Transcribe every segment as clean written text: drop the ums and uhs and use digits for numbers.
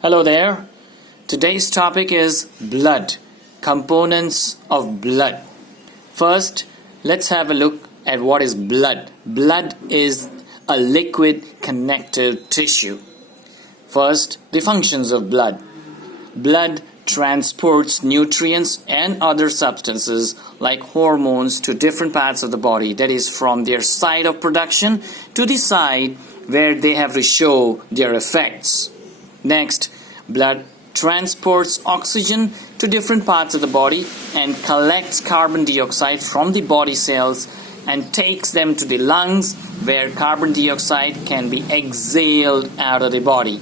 Hello there. Today's topic is blood, components of blood. First, let's have a look at what is blood. Blood is a liquid connective tissue. First, the functions of blood. Blood transports nutrients and other substances like hormones to different parts of the body, that is, from their site of production to the site where they have to show their effects. Next, blood transports oxygen to different parts of the body and collects carbon dioxide from the body cells and takes them to the lungs where carbon dioxide can be exhaled out of the body.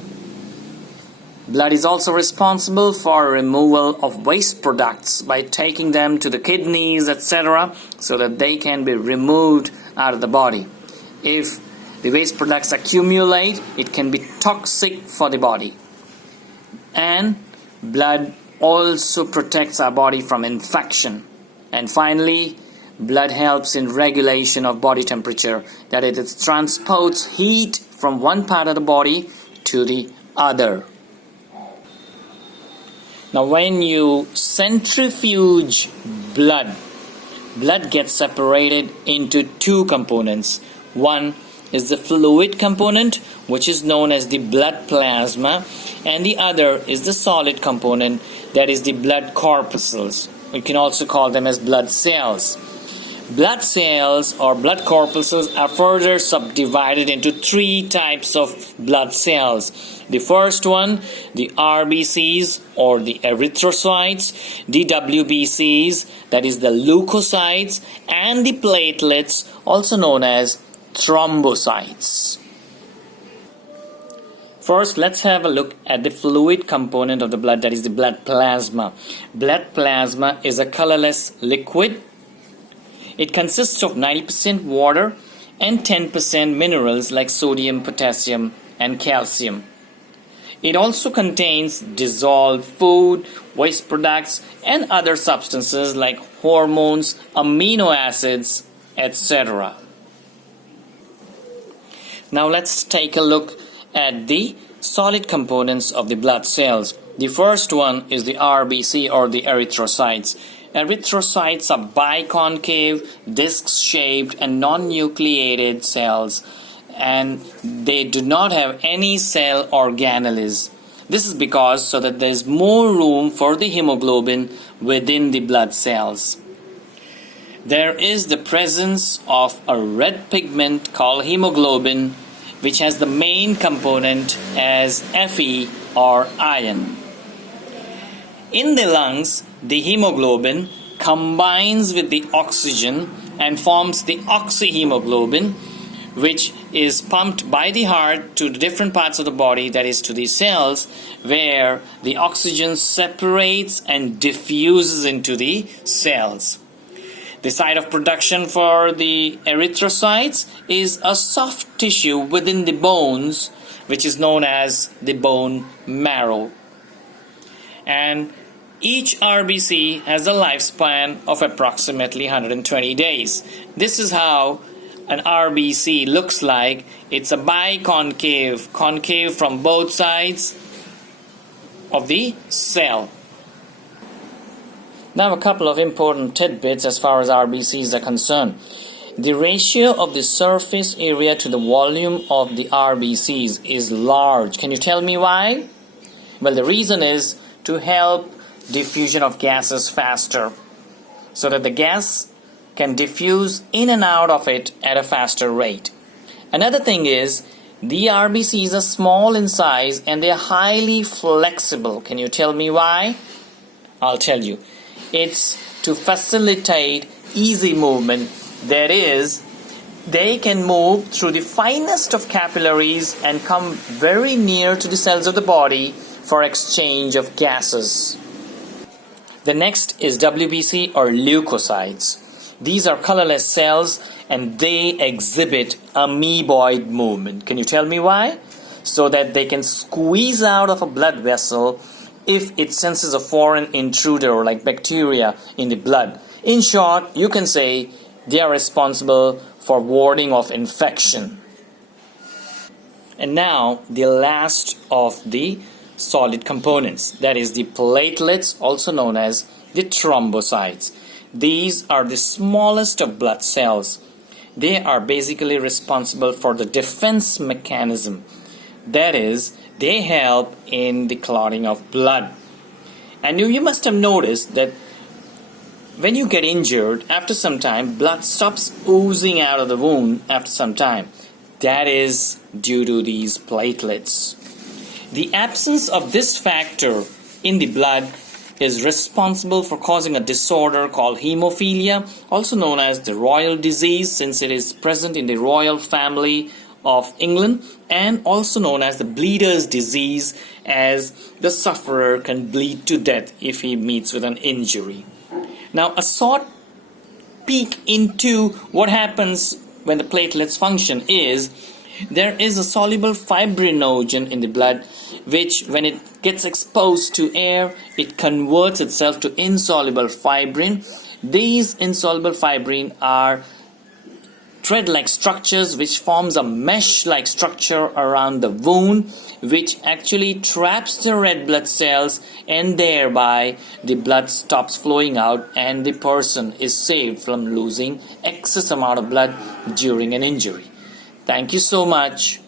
Blood is also responsible for removal of waste products by taking them to the kidneys, etc., so that they can be removed out of the body. If the waste products accumulate, it can be toxic for the body. And blood also protects our body from infection. And finally, blood helps in regulation of body temperature, that it transports heat from one part of the body to the other. Now, when you centrifuge blood gets separated into two components. One is the fluid component, which is known as the blood plasma, and the other is the solid component, that is the blood corpuscles. We can also call them as blood cells. Blood cells or blood corpuscles are further subdivided into three types of blood cells. The first one, the RBCs or the erythrocytes, the WBCs, that is the leukocytes, and the platelets, also known as thrombocytes. First, let's have a look at the fluid component of the blood, that is the blood plasma. Blood plasma is a colorless liquid. It consists of 90% water and 10% minerals like sodium, potassium, and calcium. It also contains dissolved food, waste products, and other substances like hormones, amino acids, etc. Now let's take a look at the solid components of the blood cells. The first one is the RBC or the erythrocytes. Erythrocytes are biconcave, disc-shaped and non-nucleated cells, and they do not have any cell organelles. This is because so that there is more room for the hemoglobin within the blood cells. There is the presence of a red pigment called hemoglobin, which has the main component as Fe or iron. In the lungs, the hemoglobin combines with the oxygen and forms the oxyhemoglobin, which is pumped by the heart to the different parts of the body, that is to the cells, where the oxygen separates and diffuses into the cells. The site of production for the erythrocytes is a soft tissue within the bones, which is known as the bone marrow. And each RBC has a lifespan of approximately 120 days. This is how an RBC looks like. It's a biconcave, concave from both sides of the cell. Now a couple of important tidbits as far as RBCs are concerned. The ratio of the surface area to the volume of the RBCs is large. Can you tell me why? Well, the reason is to help diffusion of gases faster, so that the gas can diffuse in and out of it at a faster rate. Another thing is the RBCs are small in size and they are highly flexible. Can you tell me why? I'll tell you. It's to facilitate easy movement. That is, they can move through the finest of capillaries and come very near to the cells of the body for exchange of gases. The next is WBC or leukocytes. These are colorless cells and they exhibit amoeboid movement. Can you tell me why? So that they can squeeze out of a blood vessel if it senses a foreign intruder like bacteria in the blood. In short, you can say they are responsible for warding off infection. And now the last of the solid components, that is the platelets, also known as the thrombocytes. These are the smallest of blood cells. They are basically responsible for the defense mechanism. That is, they help in the clotting of blood. And you must have noticed that when you get injured, after some time, blood stops oozing out of the wound after some time. That is due to these platelets. The absence of this factor in the blood is responsible for causing a disorder called hemophilia, also known as the royal disease, since it is present in the royal family of England, and also known as the bleeder's disease, as the sufferer can bleed to death if he meets with an injury. Now, a short peek into what happens when the platelets function is there is a soluble fibrinogen in the blood, which when it gets exposed to air, it converts itself to insoluble fibrin. These insoluble fibrin are thread-like structures which forms a mesh-like structure around the wound, which actually traps the red blood cells, and thereby the blood stops flowing out and the person is saved from losing excess amount of blood during an injury. Thank you so much.